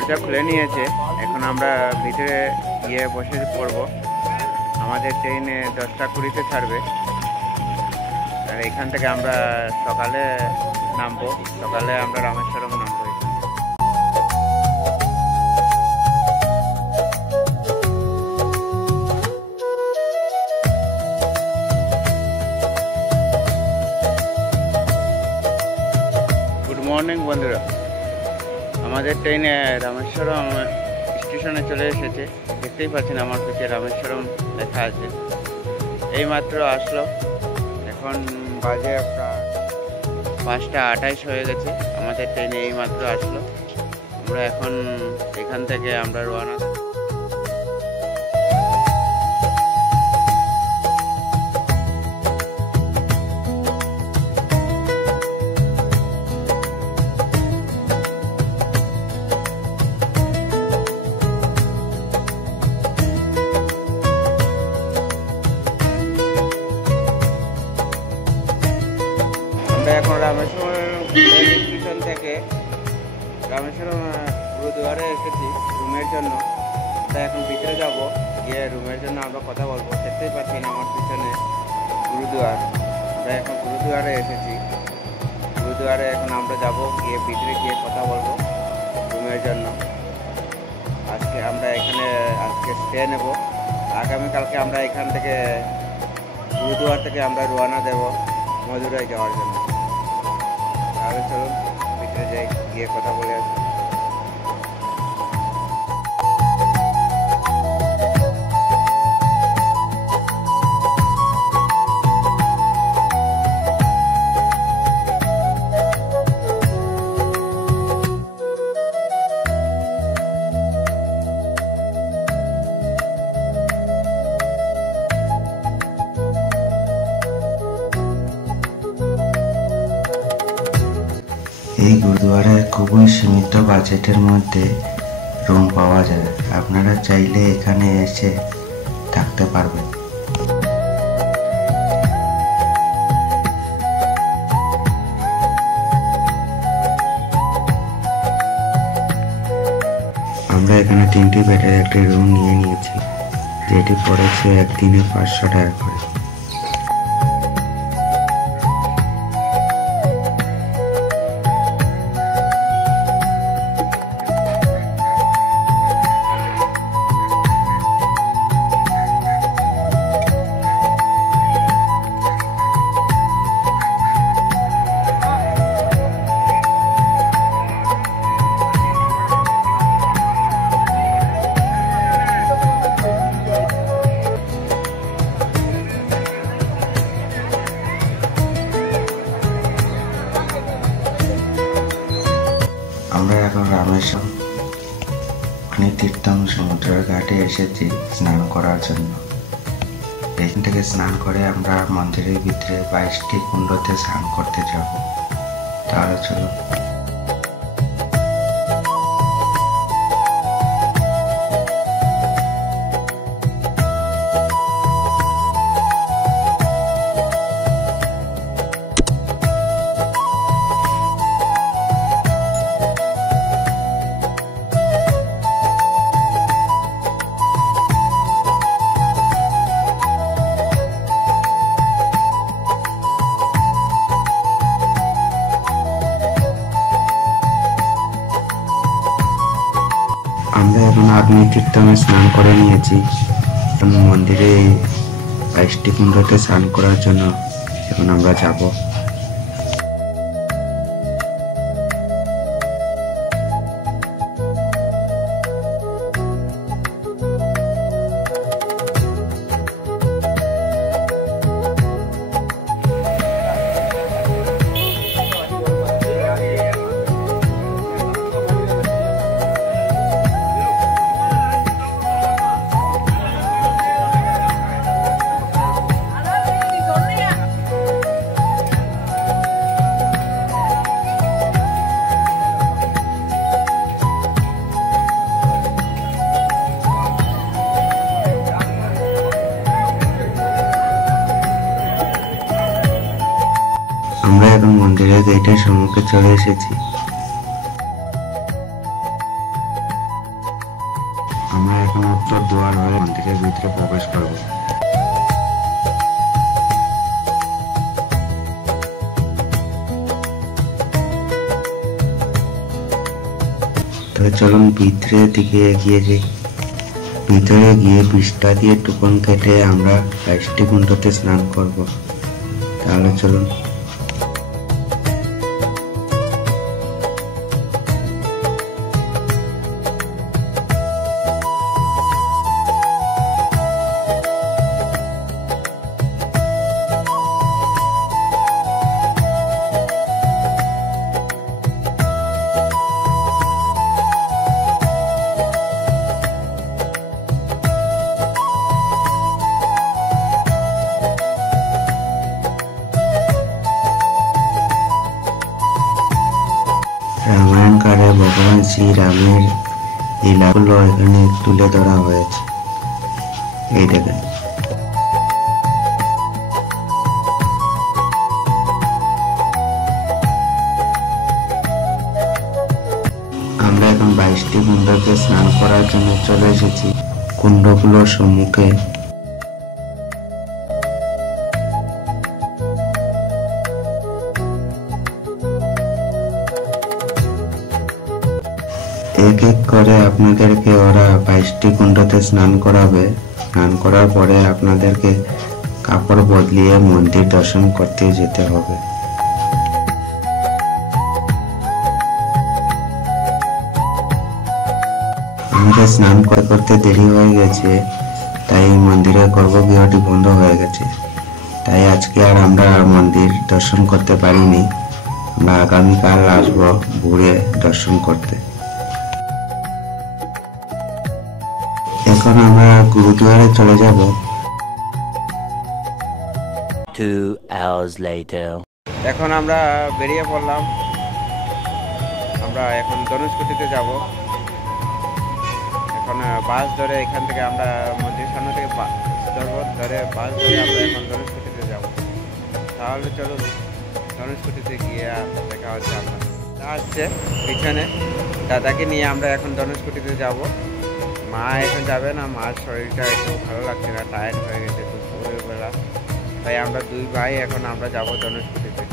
দরজা খুলে নিয়েছে। এখন আমরা ভিতরে গিয়ে বসে পড়ব। আমাদের ট্রেনে 10:20-তে ছাড়বে। আর এখান থেকে আমরা সকালে নামবো। সকালে আমরা রামেশ্বরম নামবো। গুড মর্নিং বন্ধুরা, আমাদের ট্রেনে রামেশ্বরম স্টেশনে চলে এসেছে। দেখতেই পাচ্ছেন আমার পিছে রামেশ্বরম লেখা আছে। এই মাত্র আসলো। এখন বাজে প্রায় 5:28 হয়ে গেছে। আমাদের ট্রেনে এই মাত্র আসলো। আমরা এখন এখান থেকে আমরা রওনা। এখন রামেশ্বরম স্টেশন থেকে রামেশ্বরম গুরুদুয়ারে এসেছি রুমের জন্য। তাই এখন ভিতরে যাব, গিয়ে রুমের জন্য আমরা কথা বলবো। দেখতেই পাচ্ছেন আমার পিছনে গুরুদুয়ার। আমরা এখন গুরুদুয়ারে এসেছি। গুরুদুয়ারে এখন আমরা যাব, গিয়ে ভিতরে গিয়ে কথা বলবো রুমের জন্য। আজকে আমরা এখানে স্টে নেব। আগামীকালকে আমরা এখান থেকে গুরুদুয়ার থেকে আমরা রওনা দেব মদুরাই যাওয়ার জন্য। তাহলে চলুন ভিতরে যাই, গিয়ে কথা বলে আসি। এই গুরুদুয়ারে খুবই সীমিত বাজেটের মধ্যে রুম পাওয়া যায়। আপনারা চাইলে এখানে এসে থাকতে পারবেন। আমরা এখানে 3টি বেডের একটি রুম নিয়ে নিয়েছি, যেটি পড়েছে একদিনে 500 টাকা করে। আমরা এখন রামেশ্বরম তীর্থম সমুদ্রের ঘাটে এসেছি স্নান করার জন্য। এখান থেকে স্নান করে আমরা মন্দিরের ভিতরে 22টি কুণ্ডতে স্নান করতে যাব। তাহলে চলো। আমরা এখন আগ্নেয় তীর্থমে স্নান করে নিয়েছি। মন্দিরে 22টি কুণ্ডতে স্নান করার জন্য এখন আমরা যাব। আমরা এখন মন্দিরের গেটের সম্মুখে চলে এসেছি। আমরা এখন উত্তর দুয়ার হয়ে মন্দিরের ভিতরে প্রবেশ করব। তবে চলুন ভিতরের দিকে এগিয়ে যাই। ভিতরে গিয়ে বিষ্ঠা দিয়ে টুকন কেটে আমরা 22টি কুণ্ডতে স্নান করব। তাহলে চলুন। রামায়ণকালে ভগবান শ্রীরামের লীলাগুলো এখানে তুলে ধরা হয়েছে। এই দেখেন, আমরা এখন 22টি কুণ্ডতে স্নান করার জন্য চলে এসেছি। কুণ্ডগুলোর সম্মুখে এক এক করে আপনাদেরকে ওরা 22টি কুণ্ডতে স্নান করাবে। স্নান করার পরে আপনাদেরকে কাপড় বদলিয়ে মন্দির দর্শন করতে যেতে হবে। আমাদের স্নান করতে দেরি হয়ে গেছে, তাই মন্দিরের গর্ভগৃহটি বন্ধ হয়ে গেছে। তাই আজকে আর আমরা মন্দির দর্শন করতে পারিনি। আমরা আগামীকাল আসবো ভোরে দর্শন করতে। এখন আমরা গুরুদুয়ারে চলে যাব। 2 hours later. এখন আমরা বেরিয়ে পড়লাম। আমরা এখন ধনুষকোটিতে যাব। এখন বাস ধরে এখান থেকে আমরা মন্দিরের সামনে থেকে বাস ধরে আমরা এখন ধনুষকোটিতে যাব। তাহলে চলুন ধনুষকোটিতে গিয়ে দেখা হচ্ছে। আমরা আসছে পিছনে, দাদাকে নিয়ে আমরা এখন ধনুষকোটিতে যাব। মা এখন যাবে না, মার শরীরটা একটু ভালো লাগছে না, টায়ার্ড হয়ে গেছে দুপুরের বেলা। তাই আমরা দুই ভাই এখন আমরা যাবো ধনুষকোটিতে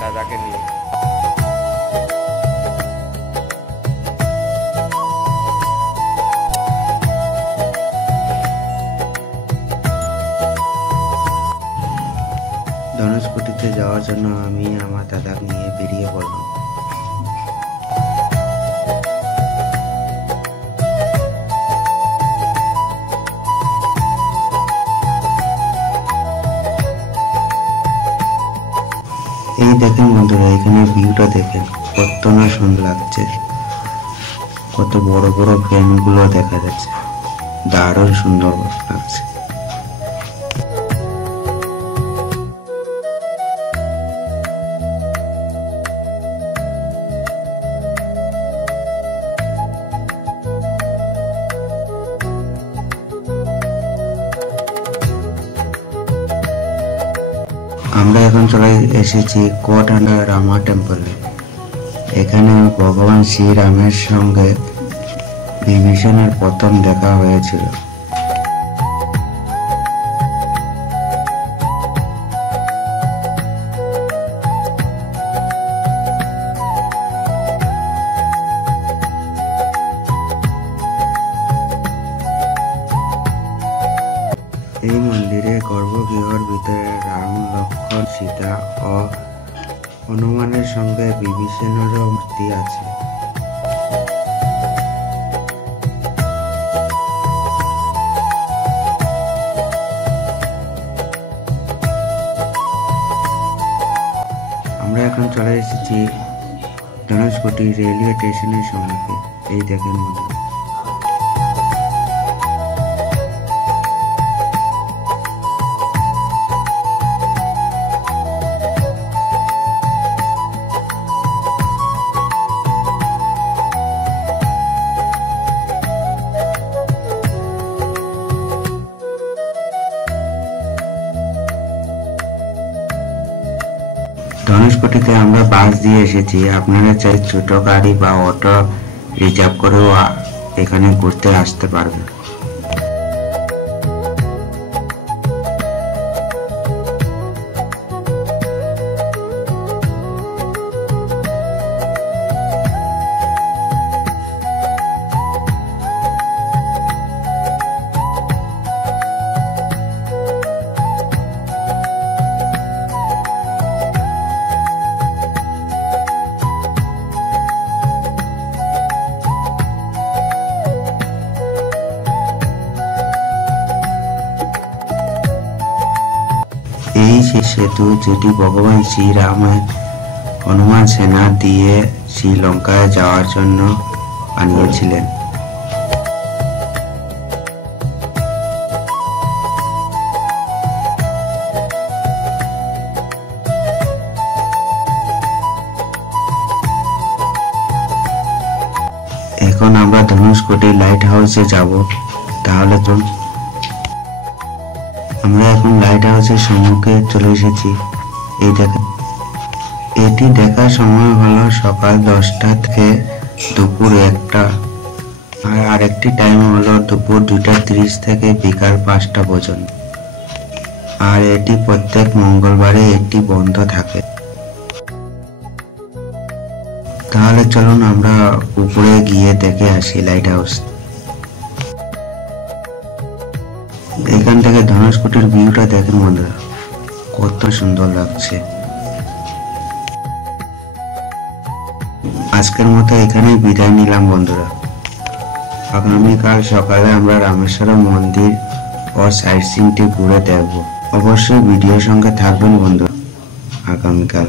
দাদাকে নিয়ে। ধনুষকোটিতে যাওয়ার জন্য আমি আমার দাদাকে নিয়ে বেরিয়ে পড়লাম। এই দেখেন বন্ধুরা, এখানে ভিউটা দেখেন কত না সুন্দর লাগছে। কত বড় বড় ফ্যান গুলো দেখা যাচ্ছে, দারুণ সুন্দর লাগছে। আমরা এখন চলে এসেছি কোটান্ডা রামা টেম্পলে। এখানে ভগবান শ্রীরামের সঙ্গে বিভীষণের প্রথম দেখা হয়েছিল। এই মন্দিরে গর্ভগৃহর ভিতরে রাম, লক্ষ্মণ, সীতা ও হনুমানের সঙ্গে বিভীষণেরও মূর্তি আছে। আমরা এখন চলে এসেছি ধনুষকোটি রেলওয়ে স্টেশনের সম্মুখে। এই দেখেন মন্দির। ধনুষকোটিতে আমরা বাস দিয়ে এসেছি। আপনারা চাই ছোট গাড়ি বা অটো রিজার্ভ করেও এখানে ঘুরতে আসতে পারবে। এই সেই সেতু যেটি ভগবান শ্রীরাম হনুমান সেনা দিয়ে শ্রীলঙ্কায় যাওয়ার জন্য বানিয়েছিলেন। এখন আমরা ধনুষকোটি লাইট হাউসে যাব। তাহলে তো আমরা এখন লাইট হাউসের সম্মুখে চলে এসেছি। এটি দেখার সময় হলো সকাল 10টা থেকে দুপুর 1টা, আর আরেকটি টাইম হলো দুপুর 2:30 থেকে বিকাল 5টা পর্যন্ত। আর এটি প্রত্যেক মঙ্গলবারে এটি বন্ধ থাকে। তাহলে চলুন আমরা উপরে গিয়ে দেখে আসি লাইট হাউস। এখান থেকে ধনুষকোটির ভিউটা দেখেন বন্ধুরা, কত সুন্দর লাগছে। আজকের মতো এখানেই বিদায় নিলাম বন্ধুরা। আগামীকাল সকালে আমরা রামেশ্বরম মন্দির ও সাইট সিনটি ঘুরে দেখব। অবশ্যই ভিডিওর সঙ্গে থাকবেন বন্ধুরা আগামীকাল।